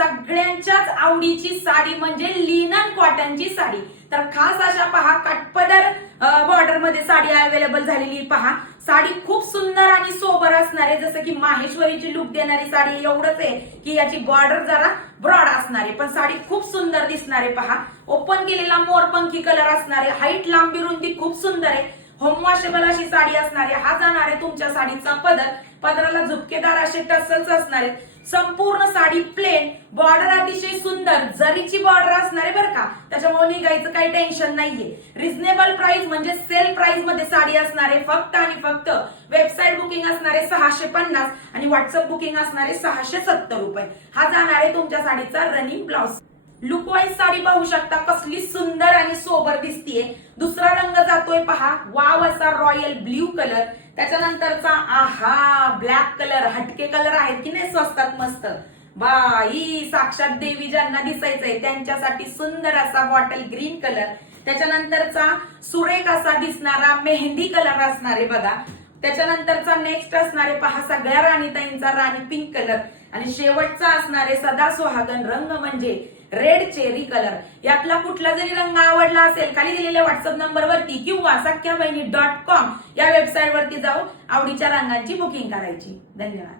सगळ्यांच्याच आवडीची साडी म्हणजे लिनन कॉटनची साडी। तर खास अशा पहा काठपदर बॉर्डर मध्ये साडी अवेलेबल झालेली पहा। साडी खूप सुंदर आणि सोबर असणार आहे, जसं की माहेश्वरीची लुक देणारी साडी एवढंच आहे की याची बॉर्डर जरा ब्रॉड असणार आहे, पण साडी खूप सुंदर दिसणार आहे पहा। ओपन केलेला मोरपंखी कलर असणार आहे, हाईट लांबी रुंदी खूप सुंदर आहे, होम वॉशेबल अशी साडी असणार आहे। हा जाणार आहे तुमच्या साडीचा पदर, पदराला झुपकेदार असे टसल्स असणार आहेत। संपूर्ण साडी प्लेन, बॉर्डर अतिशय सुंदर जरीची बॉर्डर असणार आहे बरं का, त्याच्यामुळे निघायचं काही टेन्शन नाहीये। रिझनेबल प्राइस म्हणजे सेल प्राइस मध्ये साडी असणार आहे, फक्त आणि फक्त वेबसाईट बुकिंग असणार आहे 650 आणि व्हॉट्सअप बुकिंग असणार आहे 670 रुपये। हा जाणार आहे तुमच्या साडीचा running blouse. Look wise sari पाहू शकता कसली सुंदर आणि सोबर दिसतीये। दुसरा रंग जातोय पहा, वाव असा रॉयल ब्ल्यू कलर, त्याच्यानंतरचा आहा ब्लॅक कलर, हटके कलर आहेत की नाही स्वस्तात मस्त बाई, साक्षात देवी ज्यांना दिसायचंय त्यांच्यासाठी सुंदर असा बॉटल ग्रीन कलर, त्याच्यानंतरचा सुरेख असा दिसणारा मेहंदी कलर असणार आहे बघा, त्याच्यानंतरचा नेक्स्ट असणार आहे पहा सगळ्या राणीताईंचा राणी पिंक कलर, आणि शेवटचा असणार आहे सदा सुहागन रंग म्हणजे रेड चेरी कलर। यातला कुठला जरी रंग आवडला असेल खाली दिलेल्या व्हॉट्सअप नंबरवरती किंवा sakhyabahini.com या वेबसाईट वरती जाऊन आवडीच्या रंगांची बुकिंग करायची। धन्यवाद।